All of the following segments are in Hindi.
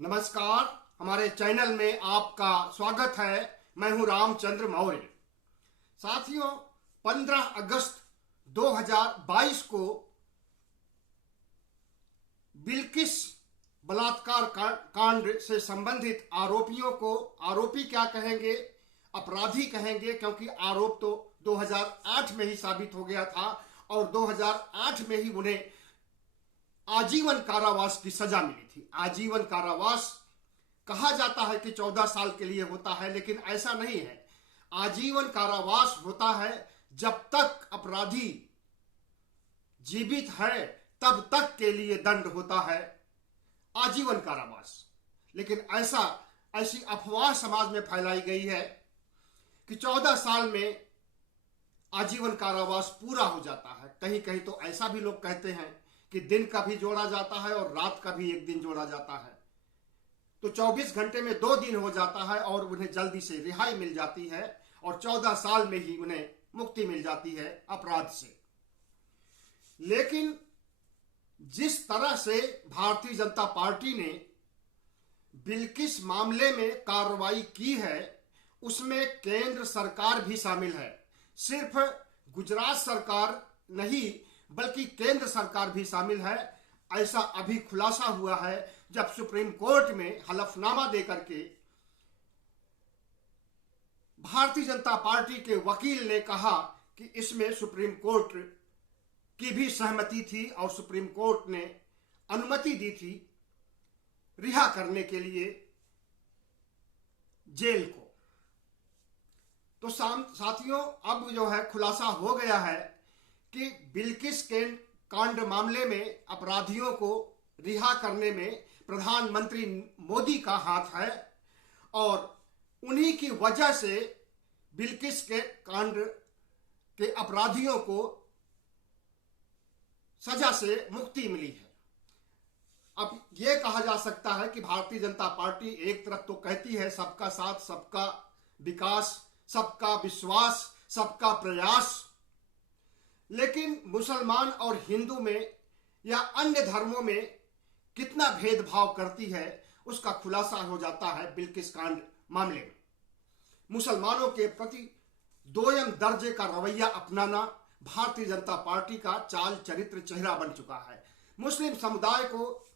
नमस्कार, हमारे चैनल में आपका स्वागत है। मैं हूं रामचंद्र मौर्य। साथियों, 15 अगस्त 2022 को बिल्किस बलात्कार कांड से संबंधित आरोपियों को, आरोपी क्या कहेंगे, अपराधी कहेंगे, क्योंकि आरोप तो 2008 में ही साबित हो गया था और 2008 में ही उन्हें आजीवन कारावास की सजा मिली थी। आजीवन कारावास कहा जाता है कि 14 साल के लिए होता है, लेकिन ऐसा नहीं है। आजीवन कारावास होता है जब तक अपराधी जीवित है, तब तक के लिए दंड होता है आजीवन कारावास। लेकिन ऐसी अफवाह समाज में फैलाई गई है कि 14 साल में आजीवन कारावास पूरा हो जाता है। कहीं कहीं तो ऐसा भी लोग कहते हैं कि दिन का भी जोड़ा जाता है और रात का भी एक दिन जोड़ा जाता है, तो 24 घंटे में 2 दिन हो जाता है और उन्हें जल्दी से रिहाई मिल जाती है और 14 साल में ही उन्हें मुक्ति मिल जाती है अपराध से। लेकिन जिस तरह से भारतीय जनता पार्टी ने बिल्किस मामले में कार्रवाई की है, उसमें केंद्र सरकार भी शामिल है। सिर्फ गुजरात सरकार नहीं बल्कि केंद्र सरकार भी शामिल है। ऐसा अभी खुलासा हुआ है जब सुप्रीम कोर्ट में हलफनामा देकर के भारतीय जनता पार्टी के वकील ने कहा कि इसमें सुप्रीम कोर्ट की भी सहमति थी और सुप्रीम कोर्ट ने अनुमति दी थी रिहा करने के लिए जेल को। तो साथियों, अब जो है खुलासा हो गया है कि बिल्किस कांड मामले में अपराधियों को रिहा करने में प्रधानमंत्री मोदी का हाथ है और उन्हीं की वजह से बिल्किस के कांड के अपराधियों को सजा से मुक्ति मिली है। अब यह कहा जा सकता है कि भारतीय जनता पार्टी एक तरफ तो कहती है सबका साथ, सबका विकास, सबका विश्वास, सबका प्रयास, लेकिन मुसलमान और हिंदू में या अन्य धर्मों में कितना भेदभाव करती है उसका खुलासा हो जाता है बिल्किस कांड मामले में। मुसलमानों के प्रति दोयम दर्जे का रवैया अपनाना भारतीय जनता पार्टी का चाल चरित्र चेहरा बन चुका है। मुस्लिम समुदाय को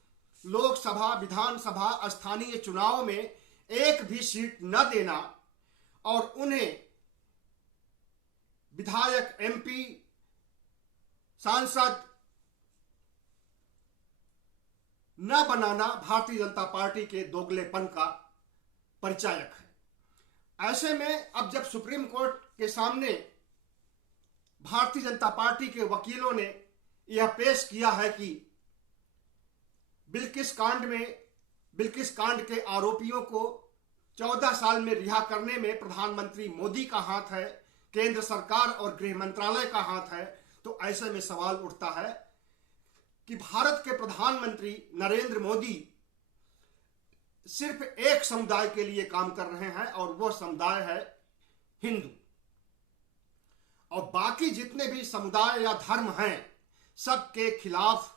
लोकसभा, विधानसभा, स्थानीय चुनाव में एक भी सीट न देना और उन्हें विधायक, एमपी, सांसद न बनाना भारतीय जनता पार्टी के दोगलेपन का परिचायक है। ऐसे में अब जब सुप्रीम कोर्ट के सामने भारतीय जनता पार्टी के वकीलों ने यह पेश किया है कि बिल्किस कांड के आरोपियों को 14 साल में रिहा करने में प्रधानमंत्री मोदी का हाथ है, केंद्र सरकार और गृह मंत्रालय का हाथ है, तो ऐसे में सवाल उठता है कि भारत के प्रधानमंत्री नरेंद्र मोदी सिर्फ एक समुदाय के लिए काम कर रहे हैं और वह समुदाय है हिंदू, और बाकी जितने भी समुदाय या धर्म हैं सबके खिलाफ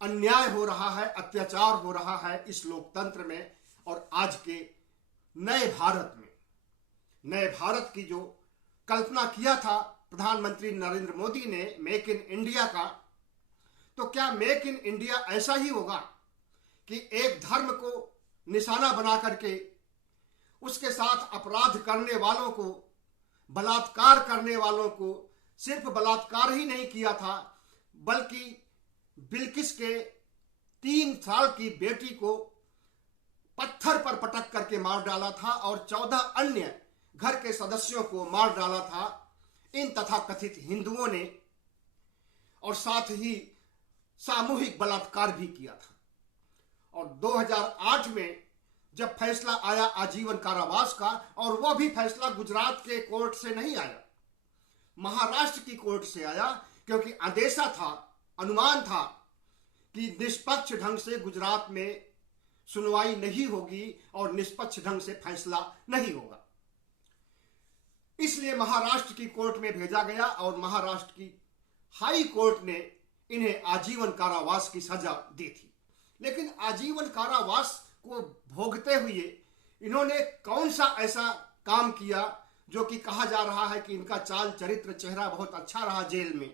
अन्याय हो रहा है, अत्याचार हो रहा है इस लोकतंत्र में। और आज के नए भारत की जो कल्पना किया था प्रधानमंत्री नरेंद्र मोदी ने मेक इन इंडिया का, तो क्या मेक इन इंडिया ऐसा ही होगा कि एक धर्म को निशाना बना करके उसके साथ अपराध करने वालों को, बलात्कार करने वालों को सिर्फ बलात्कार ही नहीं किया था बल्कि बिल्किस के 3 साल की बेटी को पत्थर पर पटक करके मार डाला था और 14 अन्य घर के सदस्यों को मार डाला था इन तथाकथित हिंदुओं ने, और साथ ही सामूहिक बलात्कार भी किया था। और 2008 में जब फैसला आया आजीवन कारावास का, और वह भी फैसला गुजरात के कोर्ट से नहीं आया, महाराष्ट्र की कोर्ट से आया, क्योंकि अंदेशा था, अनुमान था कि निष्पक्ष ढंग से गुजरात में सुनवाई नहीं होगी और निष्पक्ष ढंग से फैसला नहीं होगा। इसलिए महाराष्ट्र की कोर्ट में भेजा गया और महाराष्ट्र की हाई कोर्ट ने इन्हें आजीवन कारावास की सजा दी थी। लेकिन आजीवन कारावास को भोगते हुए इन्होंने कौन सा ऐसा काम किया जो कि कहा जा रहा है कि इनका चाल चरित्र चेहरा बहुत अच्छा रहा जेल में।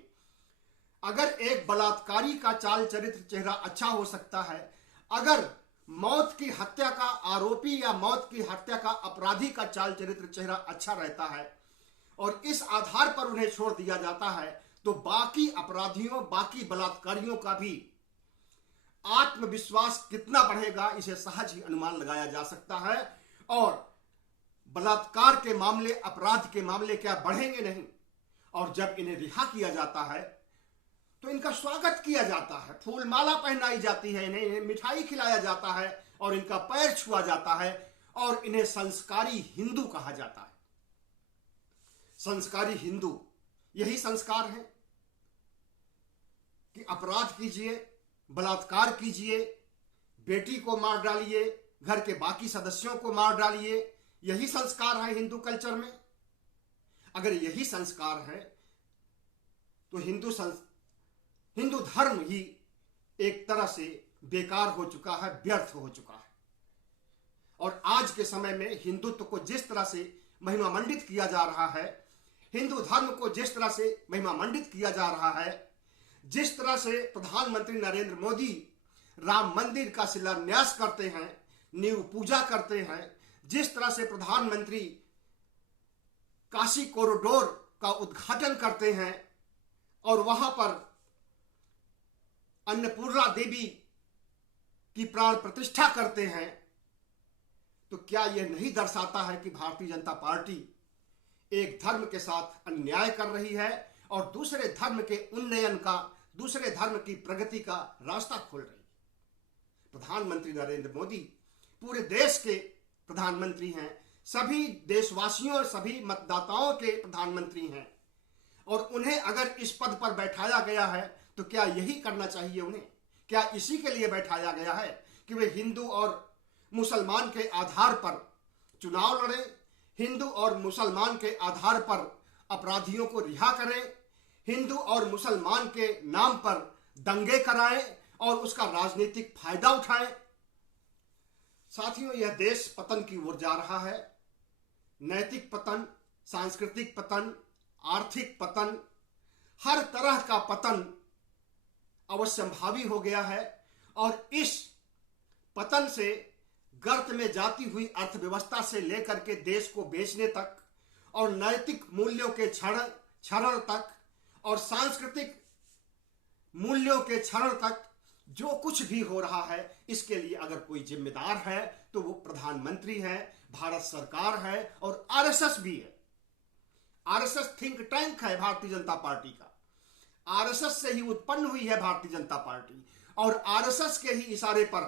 अगर एक बलात्कारी का चाल चरित्र चेहरा अच्छा हो सकता है, अगर मौत की हत्या का आरोपी या मौत की हत्या का अपराधी का चाल चरित्र चेहरा अच्छा रहता है और इस आधार पर उन्हें छोड़ दिया जाता है, तो बाकी अपराधियों, बाकी बलात्कारियों का भी आत्मविश्वास कितना बढ़ेगा इसे सहज ही अनुमान लगाया जा सकता है। और बलात्कार के मामले, अपराध के मामले क्या बढ़ेंगे नहीं। और जब इन्हें रिहा किया जाता है तो इनका स्वागत किया जाता है, फूल माला पहनाई जाती है, इन्हें मिठाई खिलाया जाता है और इनका पैर छुआ जाता है और इन्हें संस्कारी हिंदू कहा जाता है। संस्कारी हिंदू यही संस्कार है कि अपराध कीजिए, बलात्कार कीजिए, बेटी को मार डालिए, घर के बाकी सदस्यों को मार डालिए, यही संस्कार है हिंदू कल्चर में। अगर यही संस्कार है तो हिंदू धर्म ही एक तरह से बेकार हो चुका है, व्यर्थ हो चुका है। और आज के समय में हिंदुत्व को जिस तरह से महिमा मंडित किया जा रहा है, हिंदू धर्म को जिस तरह से महिमा मंडित किया जा रहा है, जिस तरह से प्रधानमंत्री नरेंद्र मोदी राम मंदिर का शिलान्यास करते हैं, नींव पूजा करते हैं, जिस तरह से प्रधानमंत्री काशी कॉरिडोर का उद्घाटन करते हैं और वहां पर अन्नपूर्णा देवी की प्राण प्रतिष्ठा करते हैं, तो क्या यह नहीं दर्शाता है कि भारतीय जनता पार्टी एक धर्म के साथ अन्याय कर रही है और दूसरे धर्म के उन्नयन का, दूसरे धर्म की प्रगति का रास्ता खोल रही है। प्रधानमंत्री नरेंद्र मोदी पूरे देश के प्रधानमंत्री हैं, सभी देशवासियों, सभी मतदाताओं के प्रधानमंत्री हैं और उन्हें अगर इस पद पर बैठाया गया है तो क्या यही करना चाहिए उन्हें? क्या इसी के लिए बैठाया गया है कि वे हिंदू और मुसलमान के आधार पर चुनाव लड़ें, हिंदू और मुसलमान के आधार पर अपराधियों को रिहा करें, हिंदू और मुसलमान के नाम पर दंगे कराएं और उसका राजनीतिक फायदा उठाएं? साथियों, यह देश पतन की ओर जा रहा है। नैतिक पतन, सांस्कृतिक पतन, आर्थिक पतन, हर तरह का पतन अवश्यंभावी हो गया है और इस पतन से गर्त में जाती हुई अर्थव्यवस्था से लेकर के देश को बेचने तक और नैतिक मूल्यों के क्षरण तक और सांस्कृतिक मूल्यों के क्षरण तक जो कुछ भी हो रहा है, इसके लिए अगर कोई जिम्मेदार है तो वो प्रधानमंत्री है, भारत सरकार है और आरएसएस भी है। आरएसएस थिंक टैंक है भारतीय जनता पार्टी का। आरएसएस से ही उत्पन्न हुई है भारतीय जनता पार्टी और आरएसएस के ही इशारे पर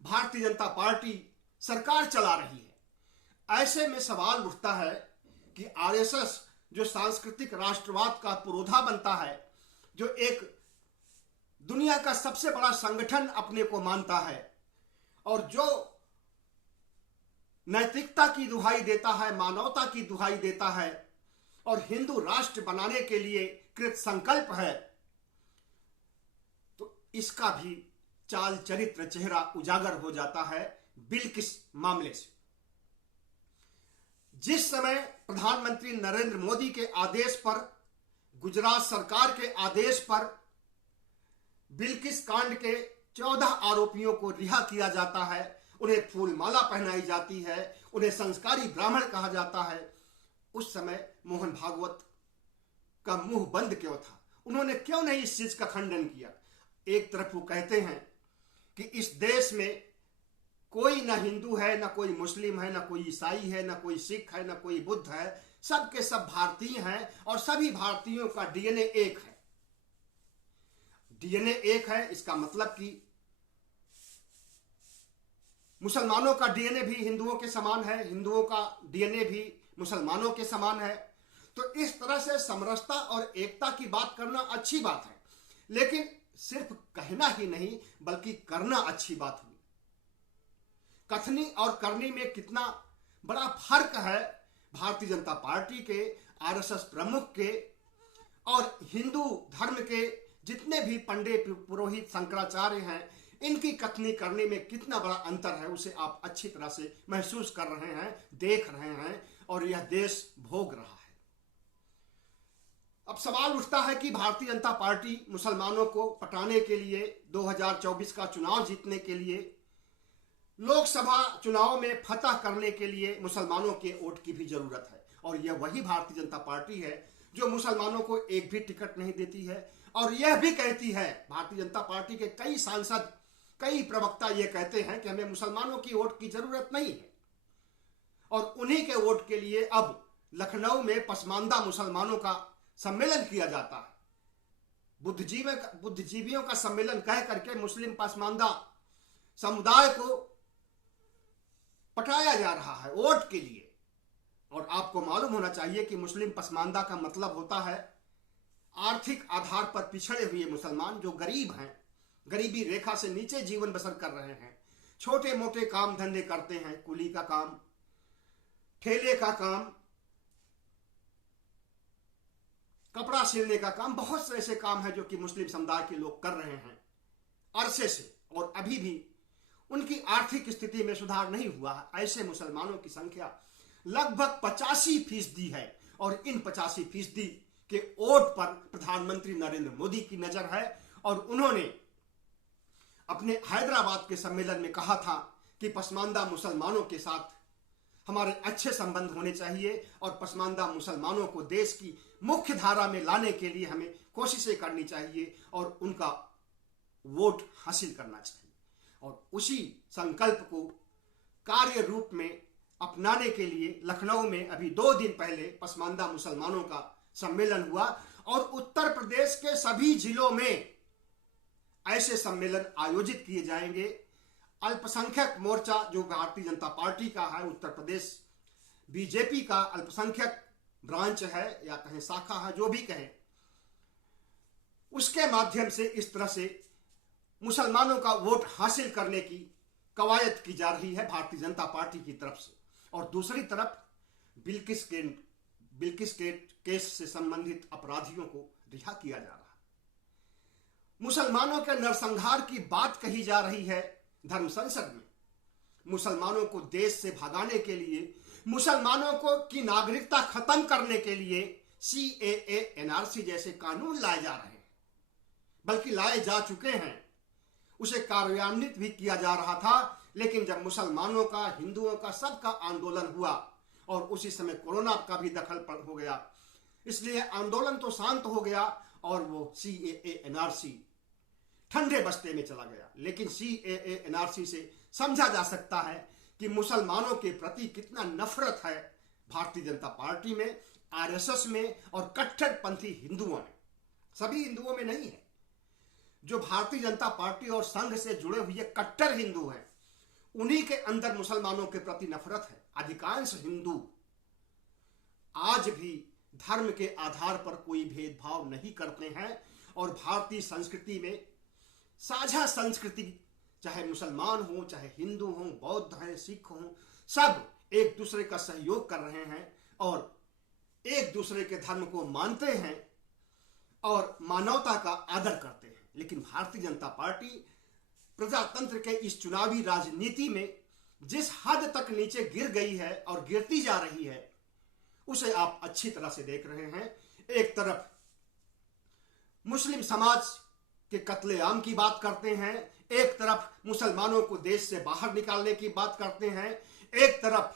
भारतीय जनता पार्टी सरकार चला रही है। ऐसे में सवाल उठता है कि आरएसएस जो सांस्कृतिक राष्ट्रवाद का पुरोधा बनता है, जो एक दुनिया का सबसे बड़ा संगठन अपने को मानता है और जो नैतिकता की दुहाई देता है, मानवता की दुहाई देता है और हिंदू राष्ट्र बनाने के लिए कृत संकल्प है, तो इसका भी चाल चरित्र चेहरा उजागर हो जाता है बिल्किस मामले से। जिस समय प्रधानमंत्री नरेंद्र मोदी के आदेश पर, गुजरात सरकार के आदेश पर बिल्किस कांड के 14 आरोपियों को रिहा किया जाता है, उन्हें फूल माला पहनाई जाती है, उन्हें संस्कारी ब्राह्मण कहा जाता है, उस समय मोहन भागवत का मुंह बंद क्यों था? उन्होंने क्यों नहीं इस चीज का खंडन किया? एक तरफ वो कहते हैं कि इस देश में कोई ना हिंदू है, ना कोई मुस्लिम है, ना कोई ईसाई है, ना कोई सिख है, ना कोई बुद्ध है, सब के सब भारतीय हैं और सभी भारतीयों का डीएनए एक है। डीएनए एक है, इसका मतलब कि मुसलमानों का डीएनए भी हिंदुओं के समान है, हिंदुओं का डीएनए भी मुसलमानों के समान है। तो इस तरह से समरसता और एकता की बात करना अच्छी बात है, लेकिन सिर्फ कहना ही नहीं बल्कि करना अच्छी बात हुई। कथनी और करनी में कितना बड़ा फर्क है भारतीय जनता पार्टी के, आरएसएस प्रमुख के और हिंदू धर्म के जितने भी पंडित पुरोहित शंकराचार्य हैं, इनकी कथनी करने में कितना बड़ा अंतर है उसे आप अच्छी तरह से महसूस कर रहे हैं, देख रहे हैं, और यह देश भोग रहा है। अब सवाल उठता है कि भारतीय जनता पार्टी मुसलमानों को पटाने के लिए, 2024 का चुनाव जीतने के लिए, लोकसभा चुनाव में फतह करने के लिए मुसलमानों के वोट की भी जरूरत है। और यह वही भारतीय जनता पार्टी है जो मुसलमानों को एक भी टिकट नहीं देती है, और यह भी कहती है, भारतीय जनता पार्टी के कई सांसद, कई प्रवक्ता ये कहते हैं कि हमें मुसलमानों की वोट की जरूरत नहीं है। और उन्हीं के वोट के लिए अब लखनऊ में पसमानदा मुसलमानों का सम्मेलन किया जाता है। बुद्धिजीवियों का सम्मेलन कह करके मुस्लिम पसमानदा समुदाय को पटाया जा रहा है वोट के लिए। और आपको मालूम होना चाहिए कि मुस्लिम पसमानदा का मतलब होता है आर्थिक आधार पर पिछड़े हुए मुसलमान जो गरीब हैं, गरीबी रेखा से नीचे जीवन बसर कर रहे हैं, छोटे मोटे काम धंधे करते हैं, कुली का काम, ठेले का काम, कपड़ा सिलने का काम, बहुत से ऐसे काम है जो कि मुस्लिम समुदाय के लोग कर रहे हैं अरसे से, और अभी भी उनकी आर्थिक स्थिति में सुधार नहीं हुआ है। ऐसे मुसलमानों की संख्या लगभग 85% है, और इन 85% के वोट पर प्रधानमंत्री नरेंद्र मोदी की नजर है। और उन्होंने अपने हैदराबाद के सम्मेलन में कहा था कि पसमानदा मुसलमानों के साथ हमारे अच्छे संबंध होने चाहिए, और पसमानदा मुसलमानों को देश की मुख्य धारा में लाने के लिए हमें कोशिशें करनी चाहिए और उनका वोट हासिल करना चाहिए। और उसी संकल्प को कार्य रूप में अपनाने के लिए लखनऊ में अभी 2 दिन पहले पसमानदा मुसलमानों का सम्मेलन हुआ, और उत्तर प्रदेश के सभी जिलों में ऐसे सम्मेलन आयोजित किए जाएंगे। अल्पसंख्यक मोर्चा जो भारतीय जनता पार्टी का है, उत्तर प्रदेश बीजेपी का अल्पसंख्यक ब्रांच है या कहें शाखा है, जो भी कहें, उसके माध्यम से इस तरह से मुसलमानों का वोट हासिल करने की कवायद की जा रही है भारतीय जनता पार्टी की तरफ से। और दूसरी तरफ बिल्किस के केस से संबंधित अपराधियों को रिहा किया जा रहा है। मुसलमानों के नरसंहार की बात कही जा रही है धर्म संसद में। मुसलमानों को देश से भगाने के लिए, मुसलमानों को की नागरिकता खत्म करने के लिए CAA NRC जैसे कानून लाए जा रहे हैं, बल्कि लाए जा चुके हैं। उसे कार्यान्वित भी किया जा रहा था, लेकिन जब मुसलमानों का, हिंदुओं का, सबका आंदोलन हुआ और उसी समय कोरोना का भी दखल हो गया, इसलिए आंदोलन तो शांत हो गया और वो CAA NRC ठंडे बस्ते में चला गया। लेकिन CAA NRC से समझा जा सकता है कि मुसलमानों के प्रति कितना नफरत है भारतीय जनता पार्टी में, RSS में और कट्टरपंथी हिंदुओं में। सभी हिंदुओं में नहीं है, जो भारतीय जनता पार्टी और संघ से जुड़े हुए कट्टर हिंदू हैं, उन्हीं के अंदर मुसलमानों के प्रति नफरत है। अधिकांश हिंदू आज भी धर्म के आधार पर कोई भेदभाव नहीं करते हैं, और भारतीय संस्कृति में साझा संस्कृति, चाहे मुसलमान हो, चाहे हिंदू हो, बौद्ध हैं, सिख हो, सब एक दूसरे का सहयोग कर रहे हैं और एक दूसरे के धर्म को मानते हैं और मानवता का आदर करते हैं। लेकिन भारतीय जनता पार्टी प्रजातंत्र के इस चुनावी राजनीति में जिस हद तक नीचे गिर गई है और गिरती जा रही है, उसे आप अच्छी तरह से देख रहे हैं। एक तरफ मुस्लिम समाज के कत्लेआम की बात करते हैं, एक तरफ मुसलमानों को देश से बाहर निकालने की बात करते हैं, एक तरफ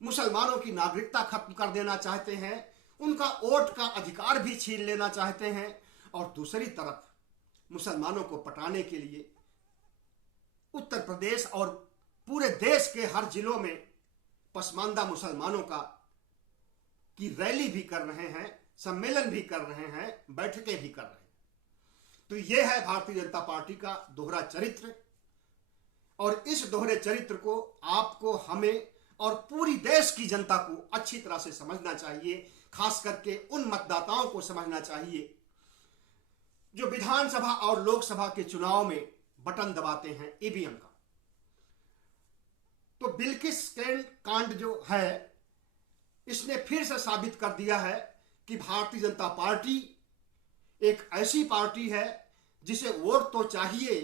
मुसलमानों की नागरिकता खत्म कर देना चाहते हैं, उनका वोट का अधिकार भी छीन लेना चाहते हैं, और दूसरी तरफ मुसलमानों को पटाने के लिए उत्तर प्रदेश और पूरे देश के हर जिलों में पसमानदा मुसलमानों की रैली भी कर रहे हैं, सम्मेलन भी कर रहे हैं, बैठकें भी कर रहे हैं। तो यह है भारतीय जनता पार्टी का दोहरा चरित्र, और इस दोहरे चरित्र को आपको, हमें और पूरी देश की जनता को अच्छी तरह से समझना चाहिए। खास करके उन मतदाताओं को समझना चाहिए जो विधानसभा और लोकसभा के चुनाव में बटन दबाते हैं EVM का। तो बिल्किस कांड जो है, इसने फिर से साबित कर दिया है कि भारतीय जनता पार्टी एक ऐसी पार्टी है जिसे वोट तो चाहिए,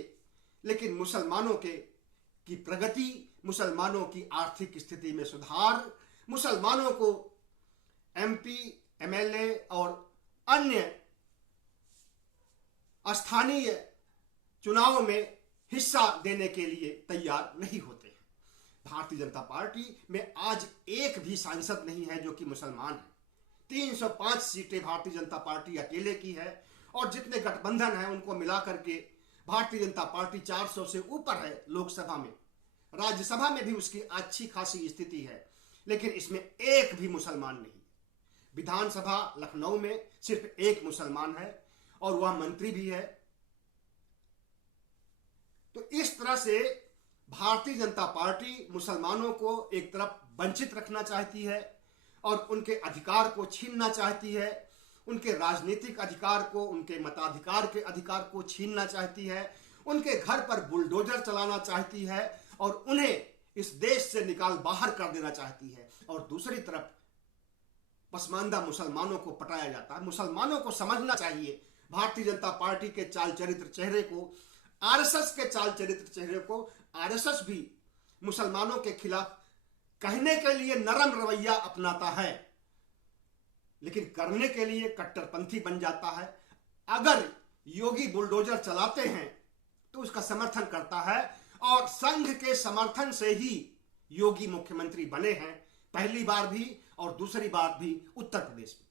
लेकिन मुसलमानों की प्रगति, मुसलमानों की आर्थिक स्थिति में सुधार, मुसलमानों को एमपी, एमएलए और अन्य स्थानीय चुनाव में हिस्सा देने के लिए तैयार नहीं होते हैं। भारतीय जनता पार्टी में आज एक भी सांसद नहीं है जो कि मुसलमान है। 305 सीटें भारतीय जनता पार्टी अकेले की है और जितने गठबंधन हैं उनको मिलाकर के भारतीय जनता पार्टी 400 से ऊपर है लोकसभा में। राज्यसभा में भी उसकी अच्छी खासी स्थिति है, लेकिन इसमें एक भी मुसलमान नहीं। विधानसभा लखनऊ में सिर्फ एक मुसलमान है और वह मंत्री भी है। तो इस तरह से भारतीय जनता पार्टी मुसलमानों को एक तरफ वंचित रखना चाहती है और उनके अधिकार को छीनना चाहती है, उनके राजनीतिक अधिकार को, उनके मताधिकार के अधिकार को छीनना चाहती है, उनके घर पर बुलडोजर चलाना चाहती है और उन्हें इस देश से निकाल बाहर कर देना चाहती है। और दूसरी तरफ पसमानदा मुसलमानों को पटाया जाता है। मुसलमानों को समझना चाहिए भारतीय जनता पार्टी के चाल चरित्र चेहरे को, आरएसएस के चाल चरित्र चेहरे को। आरएसएस भी मुसलमानों के खिलाफ कहने के लिए नरम रवैया अपनाता है, लेकिन करने के लिए कट्टरपंथी बन जाता है। अगर योगी बुलडोजर चलाते हैं तो उसका समर्थन करता है और संघ के समर्थन से ही योगी मुख्यमंत्री बने हैं, पहली बार भी और दूसरी बार भी उत्तर प्रदेश में।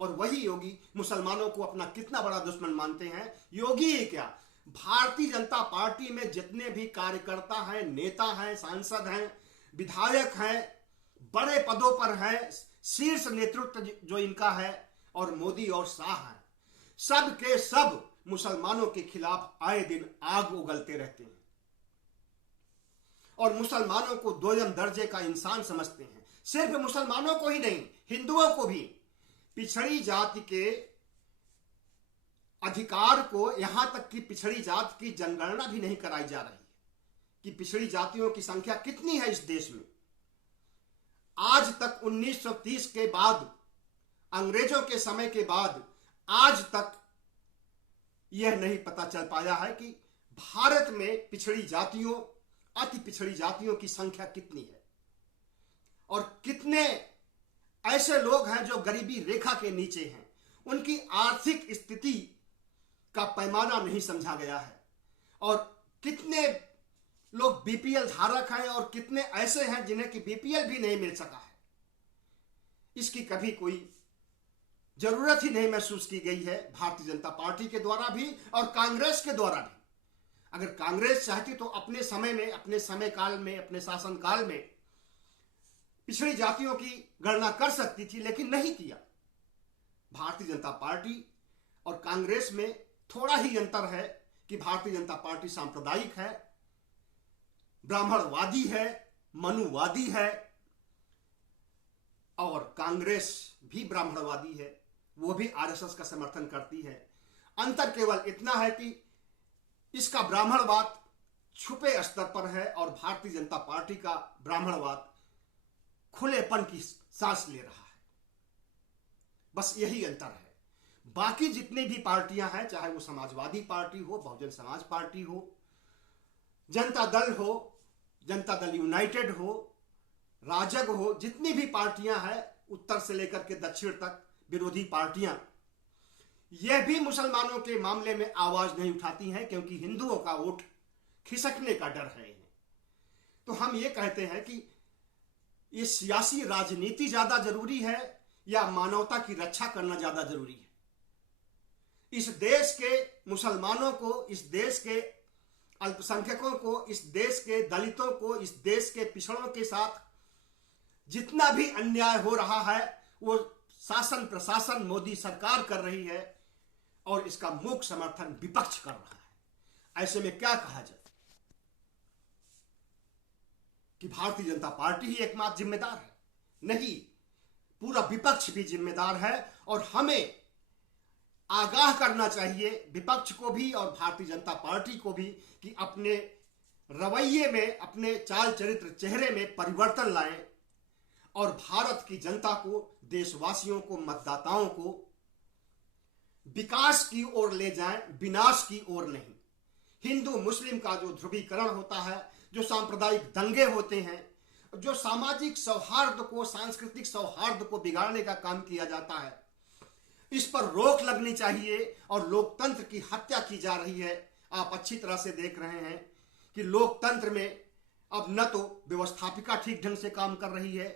और वही योगी मुसलमानों को अपना कितना बड़ा दुश्मन मानते हैं। योगी ही क्या, भारतीय जनता पार्टी में जितने भी कार्यकर्ता हैं, नेता हैं, सांसद हैं, विधायक हैं, बड़े पदों पर हैं, शीर्ष नेतृत्व जो इनका है, और मोदी और शाह हैं, सब के सब मुसलमानों के खिलाफ आए दिन आग उगलते रहते हैं और मुसलमानों को दोयम दर्जे का इंसान समझते हैं। सिर्फ मुसलमानों को ही नहीं, हिंदुओं को भी पिछड़ी जाति के अधिकार को, यहां तक कि पिछड़ी जाति की जनगणना भी नहीं कराई जा रही है कि पिछड़ी जातियों की संख्या कितनी है इस देश में। आज तक 1930 के बाद, अंग्रेजों के समय के बाद आज तक यह नहीं पता चल पाया है कि भारत में पिछड़ी जातियों, अति पिछड़ी जातियों की संख्या कितनी है और कितने ऐसे लोग हैं जो गरीबी रेखा के नीचे हैं। उनकी आर्थिक स्थिति का पैमाना नहीं समझा गया है और कितने लोग बीपीएल धारक हैं और कितने ऐसे हैं जिन्हें कि बीपीएल भी नहीं मिल सका है। इसकी कभी कोई जरूरत ही नहीं महसूस की गई है भारतीय जनता पार्टी के द्वारा भी और कांग्रेस के द्वारा भी। अगर कांग्रेस चाहती तो अपने समय में, अपने समय काल में, अपने शासन काल में पिछड़ी जातियों की गणना कर सकती थी, लेकिन नहीं किया। भारतीय जनता पार्टी और कांग्रेस में थोड़ा ही अंतर है कि भारतीय जनता पार्टी सांप्रदायिक है, ब्राह्मणवादी है, मनुवादी है और कांग्रेस भी ब्राह्मणवादी है, वो भी आरएसएस का समर्थन करती है। अंतर केवल इतना है कि इसका ब्राह्मणवाद छुपे स्तर पर है और भारतीय जनता पार्टी का ब्राह्मणवाद खुलेपन की सांस ले रहा है। बस यही अंतर है। बाकी जितनी भी पार्टियां हैं, चाहे वो समाजवादी पार्टी हो, बहुजन समाज पार्टी हो, जनता दल हो, जनता दल यूनाइटेड हो, राजग हो, जितनी भी पार्टियां हैं उत्तर से लेकर के दक्षिण तक, विरोधी पार्टियां, यह भी मुसलमानों के मामले में आवाज नहीं उठाती हैं क्योंकि हिंदुओं का वोट खिसकने का डर है इन्हें। तो हम ये कहते हैं कि ये सियासी राजनीति ज्यादा जरूरी है या मानवता की रक्षा करना ज्यादा जरूरी है। इस देश के मुसलमानों को, इस देश के अल्पसंख्यकों को, इस देश के दलितों को, इस देश के पिछड़ों के साथ जितना भी अन्याय हो रहा है वो शासन प्रशासन, मोदी सरकार कर रही है और इसका मूक समर्थन विपक्ष कर रहा है। ऐसे में क्या कहा जाए कि भारतीय जनता पार्टी ही एकमात्र जिम्मेदार है? नहीं, पूरा विपक्ष भी जिम्मेदार है और हमें आगाह करना चाहिए विपक्ष को भी और भारतीय जनता पार्टी को भी कि अपने रवैये में, अपने चाल चरित्र चेहरे में परिवर्तन लाएं और भारत की जनता को, देशवासियों को, मतदाताओं को विकास की ओर ले जाएं, विनाश की ओर नहीं। हिंदू मुस्लिम का जो ध्रुवीकरण होता है, जो सांप्रदायिक दंगे होते हैं, जो सामाजिक सौहार्द को, सांस्कृतिक सौहार्द को बिगाड़ने का काम किया जाता है, इस पर रोक लगनी चाहिए। और लोकतंत्र की हत्या की जा रही है। आप अच्छी तरह से देख रहे हैं कि लोकतंत्र में अब न तो व्यवस्थापिका ठीक ढंग से काम कर रही है,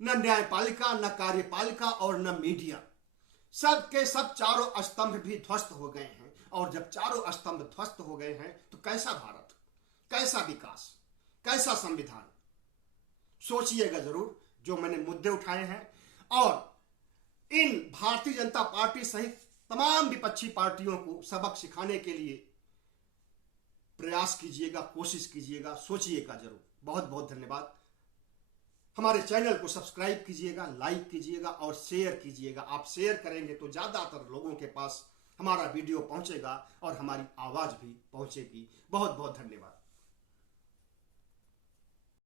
न न्यायपालिका, न कार्यपालिका और न मीडिया। सब के सब चारों स्तंभ भी ध्वस्त हो गए हैं। और जब चारों स्तंभ ध्वस्त हो गए हैं तो कैसा भारत, कैसा विकास, कैसा संविधान? सोचिएगा जरूर जो मैंने मुद्दे उठाए हैं। और इन भारतीय जनता पार्टी सहित तमाम विपक्षी पार्टियों को सबक सिखाने के लिए प्रयास कीजिएगा, कोशिश कीजिएगा, सोचिएगा जरूर। बहुत बहुत धन्यवाद। हमारे चैनल को सब्सक्राइब कीजिएगा, लाइक कीजिएगा और शेयर कीजिएगा। आप शेयर करेंगे तो ज़्यादातर लोगों के पास हमारा वीडियो पहुंचेगा और हमारी आवाज़ भी पहुंचेगी। बहुत बहुत धन्यवाद।